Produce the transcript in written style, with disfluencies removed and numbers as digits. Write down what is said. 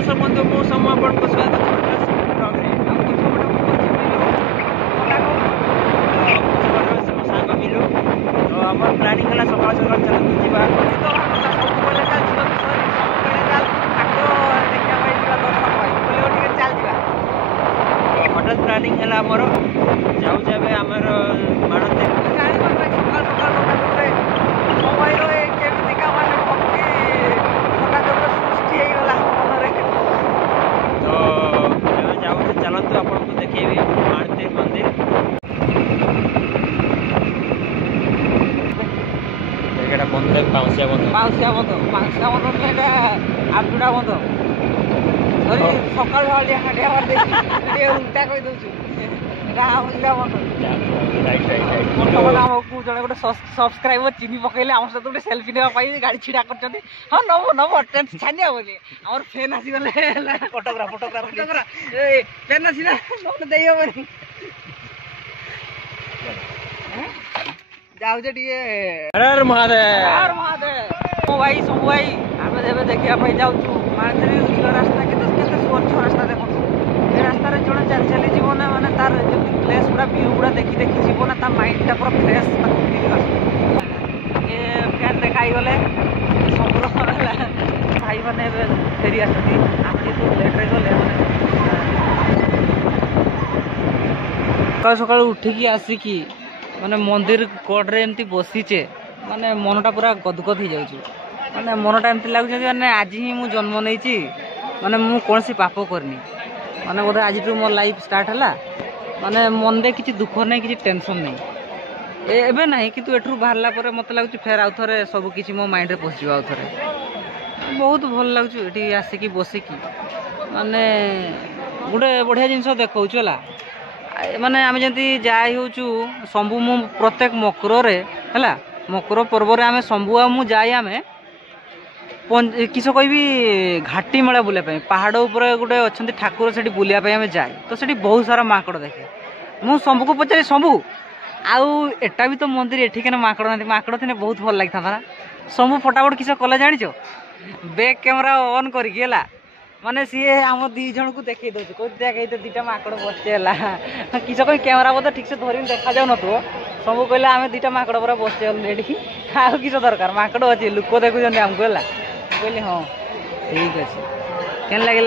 ଦର୍ଶକ ବନ୍ଧୁ ମୁଁ ସମ ଆପଣଙ୍କ ସ୍ୱାଗତ ସାଙ୍ଗ ମିଲୁ ତ ଆମର ପ୍ଲାନିଂ ହେଲା ସକାଳ ସକାଳ ଚାଲନ୍ତୁ ଯିବା ସବୁବେଳେ ଚାଲିଯିବା ଠାକୁର ଦେଖିବା ପାଇଁ ଯିବା ଦର୍ଶନ ପାଇଁ ବୋଲେ ଟିକେ ଚାଲିଯିବା ହଠାତ୍ ପ୍ଲାନିଂ ହେଲା ଆମର ଯାଉଛେ ଏବେ ଆମର ମାଣତେ ଜାଣିବା ପାଇଁ ସକାଳ ସକାଳ ସମୟର କେମିତିକା ମାନେ ଭକ୍ତି ଯୋଗ ସୃଷ୍ଟି ହେଇଗଲା ମନରେ ତ ଏବେ ଯାଉଛେ ଚାଲନ୍ତୁ ଆପଣଙ୍କୁ ଦେଖେଇବି ମାଣତେ ମନ୍ଦିର এটা বন্ধ পাউসিয়া বন্ধ এটা আবডুড়া বন্ধ সরি সকাল ভালিয়া হাঁটিয়া মার দেখি এটা উল্টা কই দউছু এটা আবডুড়া বন্ধ রাইট বর্তমান আমকু জনে গোটে সবস্ক্রাইবার চিনি পকাইলে আমার সাথে গোটে সেলফি নেওয়া পাই গাড়ি ছিড়া করছন্তি হ্যাঁ নব টেন্স ছানিয়া বলি আমার ফ্যান আসি গলে ফটোগ্রাফ এই ফ্যান আসি না নন দেই হবনি जाऊे टे हर महादेव मो भाई सब भाई आम देखा जाऊँ माणती रास्ता के स्वच्छ रास्ता देखो ये रास्ता जो चल चली जीव ना मानने तार जो प्लेस पूरा व्यू गुड़ा देखी जीव ना माइंडटा पूरा फ्रेश फैन देखाई गले सब भाई मैंने फेरी आसती लेट्रे गले सकाल सकाल उठिकी आसिकी माने मंदिर कड़े एमती बसीचे माने मनटा पूरा गदगद हो जाऊँ माने मनटा एमती लगुच माने आज ही मु जन्म नहीं माने मु कौन सी पाप करनी माने बोधे आज मो लाइफ स्टार्ट है माने मन में किसी दुख नहीं किसी टेंशन नहीं एबे नहीं किंतु एठू बाहरला परे मत लगुच फेर आउ थरे सब किसी मो माइंड रे पशिबा आउ थरे बहुत भल लगुच एठी आसिकी बसिकी माने गोटे बढ़िया जिनस देखौछु होला माने आम जमी जाए शंभु मु प्रत्येक मकर है मकर पर्व आम शंभु आ मु जाए आम किस कहि घाटी मेला बुलाप पहाड़ उपर गोटे अच्छा ठाकुर से बुलापी आम जाए तो से बहुत सारा माकड़ देखे मु शंभु को पचारे शंभु आउ एटा भी तो मंदिर एठिक माकड़ ना माकड़ थे बहुत भल लगी था शंभु फटाफट किस कले जान बैक कैमेरा ऑन करके माने सी आम दी जन को देखे दे देख दीटा माकड़ बसचे किस कहीं कैमेरा बोधे ठीक से धरिक देखा जाऊ नो सब कहले आम दीटा माकड़ पूरा बसचे अलरेडी आउ किस दरकार माकड़ अच्छे लोक देखुं आमको है कहली हाँ ठीक अच्छे केन लगे